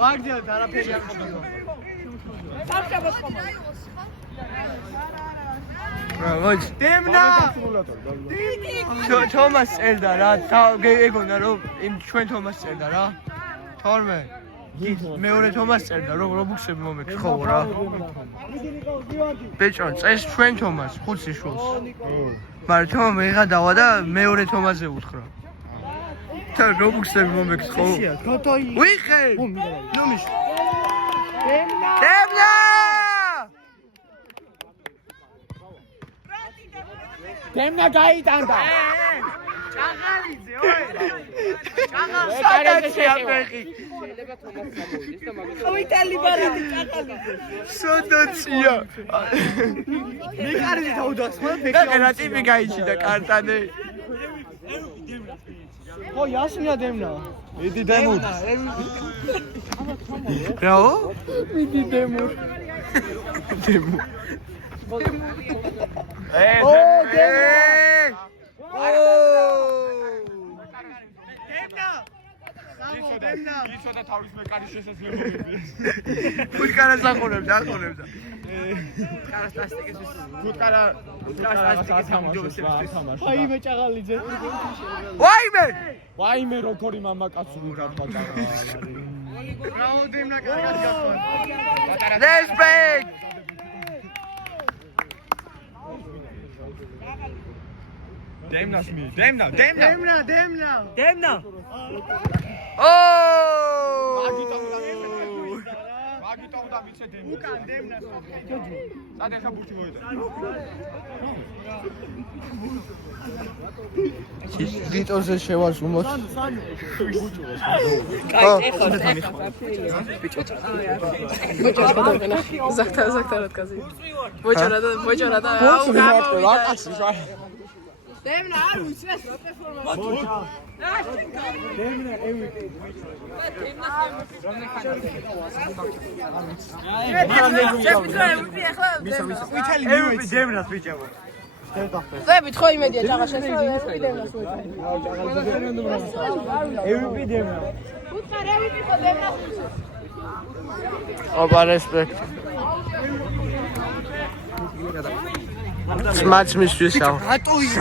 ვაგდიოთ არაფერი არ ყოფილა. სამშაბათს ხომ. მოიც დემნა. თომას წერდა რა, ეგონა რომ იმ ჩვენ თომას წერდა რა. 12 მეორე თომას წერდა რომ რობუქსები მომექს ხო რა. ბეჭო, წეს ჩვენ თომას ხუთი შულს. მაგრამ თომა მეღადავა და მეორე თომაზე უთხრა. თან რობუქსები მომექს ხო? ვიხე! ნომიშ. დემნა! დემნა გაიტანდა. ჭაღალიძე, ოე. ჭაღალიძე აფეხი. ხოიტალი ბარადი ჭაღალიძე. სოდაცია. მიკარი დაუდას ხო? და რა ტიპი გაიჩიდა კარტანე. ხო, იასმია დემნა. მიდი დემურ. რაო? მიდი დემურ. დემურ. ო, დემნა. იცოდა თავის მეკანის შესაძლებლობები. ფუტკარა საყურებდა, აყურებდა. ფუტკარა თამაშობს. ვაიმე ჭაღალიძე. ვაიმე! ვაიმე როგორი მამაკაცური გაფაჭარა. რაო დემნა კარგად გასვლა. Respect! დემნას მი, დემნა. დემნა. მაგიტომ და მიცე დემნა. უკან დემნა. სადე ხაბურთი მოიდა. გიტორზე შევაზუმოთ. Zakta рассказывай. Бочора да. დემნა არ ვიცი ეს რა პერფორმანსია. დემნა MVP. MVP დემნას ბიჭებო. ზები თქო იმედია ჭაღაშეს MVP დემნას მოიწევს. MVP დემნა. უთხარ MVP ხო დემნას მოიწევს. ოპა respect. Smart მისთვის. რატო ის?